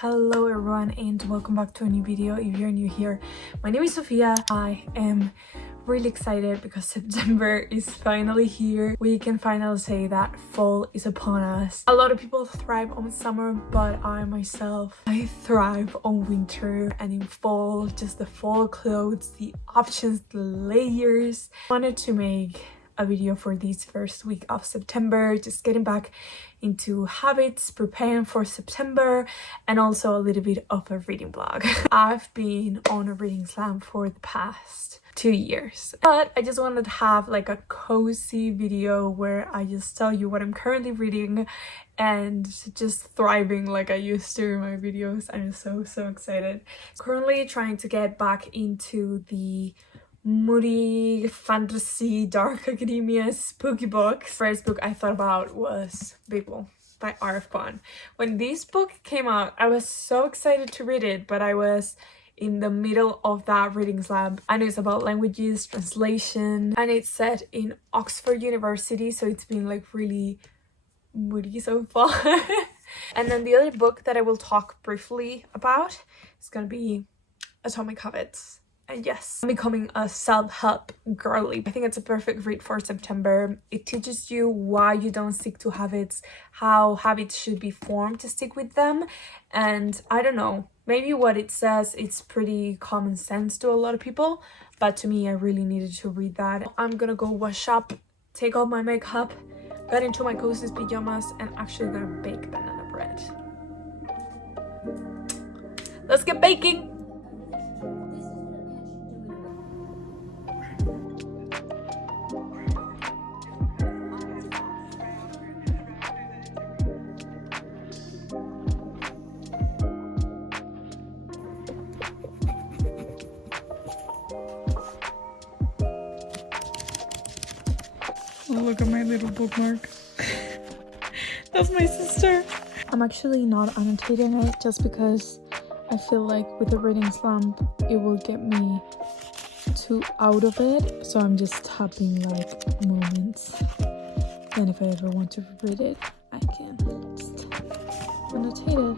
Hello everyone and welcome back to a new video. If you're new here, my name is Sofia. I am really excited because September is finally here. We can finally say that fall is upon us. A lot of people thrive on summer, but I myself, I thrive on winter and in fall. Just the fall clothes, the options, the layers. I wanted to make a video for this first week of September, just getting back into habits, preparing for September, and also a little bit of a reading blog. I've been on a reading slam for the past 2 years, but I just wanted to have like a cozy video where I just tell you what I'm currently reading and just thriving like I used to in my videos. I'm so excited. Currently trying to get back into the moody fantasy dark academia spooky books. First book I thought about was Babel by R.F. Kuang. When this book came out, I was so excited to read it, but I was in the middle of that reading slam. I know it's about languages, translation, and it's set in Oxford University, so it's been like really moody so far. And then the other book that I will talk briefly about is gonna be Atomic Habits. And yes, I'm becoming a self-help girly. I think it's a perfect read for September. It teaches you why you don't stick to habits, how habits should be formed to stick with them. And I don't know, maybe what it says, it's pretty common sense to a lot of people, but to me, I really needed to read that. I'm gonna go wash up, take off my makeup, get into my coziest pajamas, and actually gonna bake banana bread. Let's get baking! Oh, look at my little bookmark. That's my sister. I'm actually not annotating it just because I feel like with the reading slump, it will get me too out of it. So I'm just tapping like moments. And if I ever want to read it, I can just annotate it.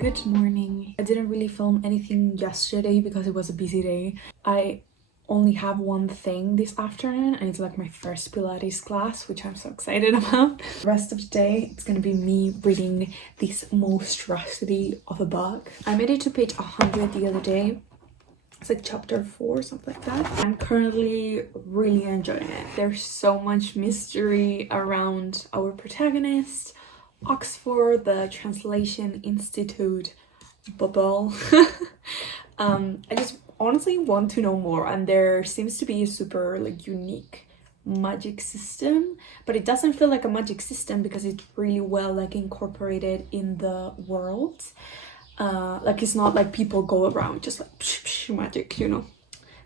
Good morning. I didn't really film anything yesterday because it was a busy day. I only have one thing this afternoon and it's like my first Pilates class, which I'm so excited about. The rest of the day, it's gonna be me reading this monstrosity of a book. I made it to page 100 the other day. It's like chapter 4 or something like that. I'm currently really enjoying it. There's so much mystery around our protagonist, Oxford, the Translation Institute bubble. I just honestly want to know more, and there seems to be a super like unique magic system, but it doesn't feel like a magic system because it's really well like incorporated in the world. Like it's not like people go around just like psh, psh, magic, you know.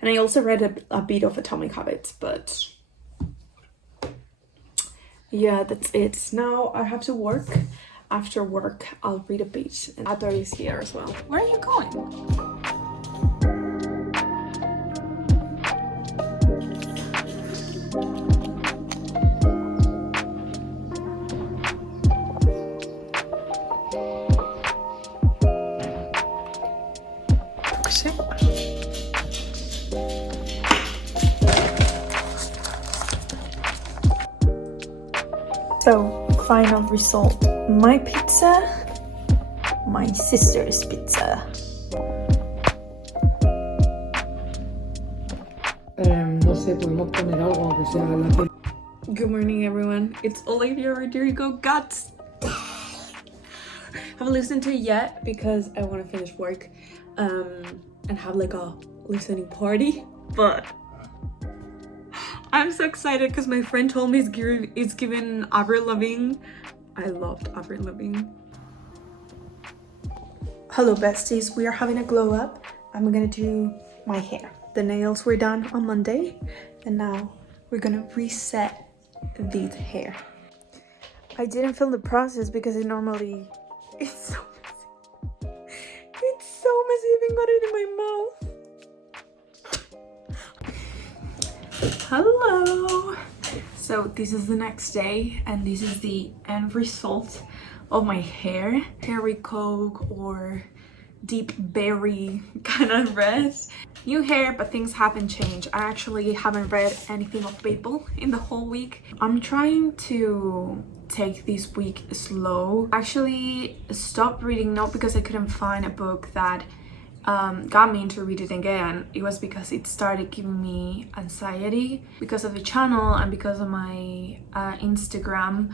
And I also read a bit of Atomic Habits, but yeah, that's it. Now I have to work. After work, I'll read a bit. And Adore is here as well. Where are you going? So, final result. My pizza, my sister's pizza. No sé, podemos poner algo aunque sea la. Good morning, everyone. It's Olivia Rodrigo Guts. Haven't listened to it yet because I want to finish work and have like a listening party, but I'm so excited because my friend told me it's giving Avril Lavigne I loved Avril Lavigne. Hello besties, we are having a glow up. I'm gonna do my hair. The nails were done on Monday and now we're gonna reset this hair. I didn't film the process because it's so messy. It's so messy, I even got it in my mouth. Hello! So this is the next day and this is the end result of my hair. Cherry Coke or deep berry kind of red. New hair, but things haven't changed. I actually haven't read anything of Babel in the whole week. I'm trying to take this week slow. Actually stopped reading, not because I couldn't find a book that got me into reading again. It was because it started giving me anxiety because of the channel and because of my Instagram.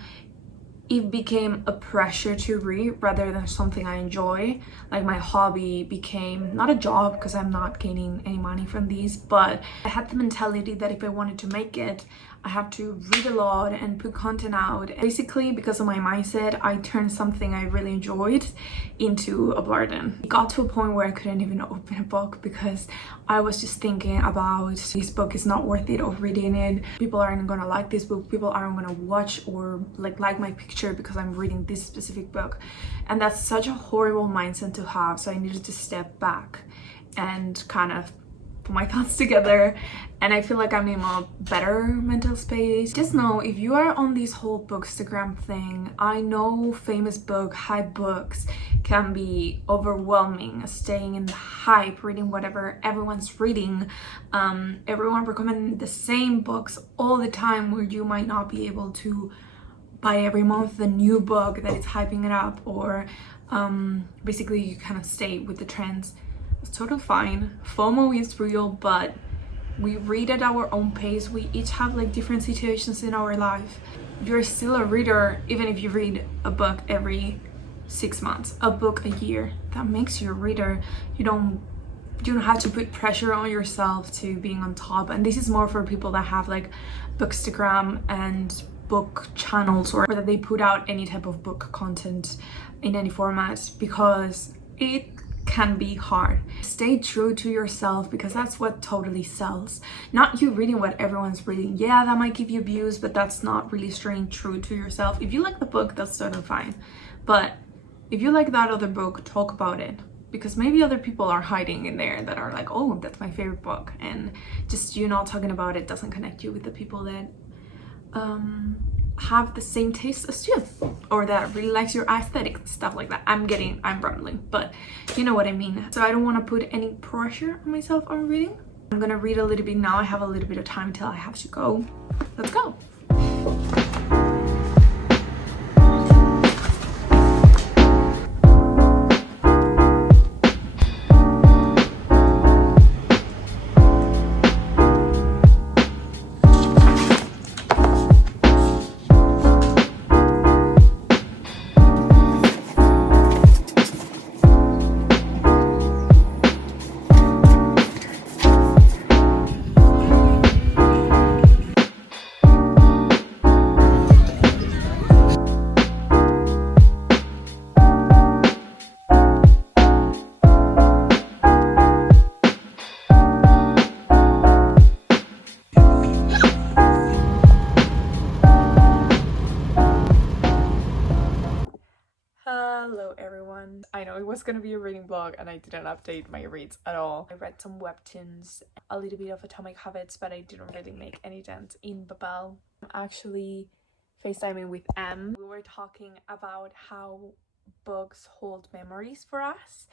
It became a pressure to read rather than something I enjoy. Like my hobby became not a job because I'm not gaining any money from these, but I had the mentality that if I wanted to make it, I have to read a lot and put content out. Basically, because of my mindset, I turned something I really enjoyed into a burden. It got to a point where I couldn't even open a book because I was just thinking about this book is not worth it of reading it. People aren't gonna like this book. People aren't gonna watch or like my picture because I'm reading this specific book. And that's such a horrible mindset to have. So I needed to step back and kind of put my thoughts together, and I feel like I'm in a better mental space. Just know, if you are on this whole bookstagram thing, I know famous book, hype books can be overwhelming, staying in the hype, reading whatever everyone's reading, everyone recommending the same books all the time, where you might not be able to buy every month the new book that is hyping it up, or basically you kind of stay with the trends. It's totally fine. FOMO is real, but we read at our own pace. We each have like different situations in our life. You're still a reader even if you read a book every 6 months, a book a year. That makes you a reader. You don't have to put pressure on yourself to being on top. And this is more for people that have like bookstagram and book channels, or that they put out any type of book content in any format, because it can be hard. Stay true to yourself, because that's what totally sells. Not you reading what everyone's reading. Yeah, that might give you views, but that's not really staying true to yourself. If you like the book, that's totally fine. But if you like that other book, talk about it, because maybe other people are hiding in there that are like, oh, that's my favorite book, and just you not talking about it doesn't connect you with the people that have the same taste as you, or that really likes your aesthetic, stuff like that. I'm rambling, but you know what I mean. So I don't want to put any pressure on myself on reading. I'm gonna read a little bit now. I have a little bit of time till I have to go. Let's go. Hello everyone. I know it was gonna be a reading vlog and I didn't update my reads at all. I read some webtoons, a little bit of Atomic Habits, but I didn't really make any dent in Babel. I'm actually FaceTiming with Em. We were talking about how books hold memories for us,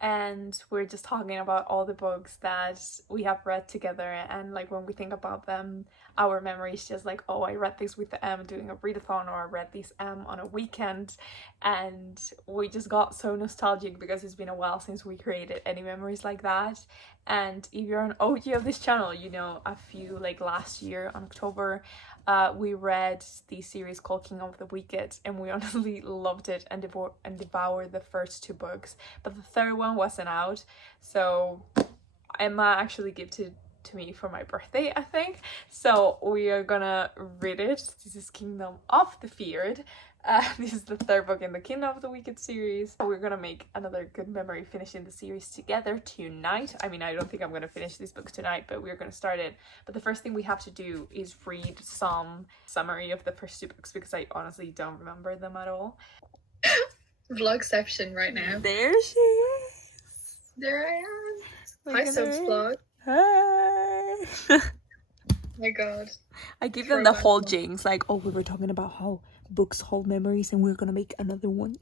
and we're just talking about all the books that we have read together, and like when we think about them, our memories just like, oh, I read this with Em doing a readathon, or I read this Em on a weekend, and we just got so nostalgic because it's been a while since we created any memories like that. And if you're an OG of this channel, you know, a few, like last year on October, we read the series called King of the Wicked, and we honestly loved it and devoured the first 2 books, but the third one wasn't out, so Emma actually gifted to me for my birthday, I think, so we are gonna read it. This is Kingdom of the Feared This is the third book in the Kingdom of the Wicked series. We're gonna make another good memory finishing the series together tonight. I mean, I don't think I'm gonna finish this book tonight, but we're gonna start it. But the first thing we have to do is read some summary of the first 2 books because I honestly don't remember them at all. Vlogception right now. There she is. There I am. Hi, Subs Vlog. Hi. My god. I give them the whole jinx, like, oh, we were talking about how books hold memories and we're gonna make another one.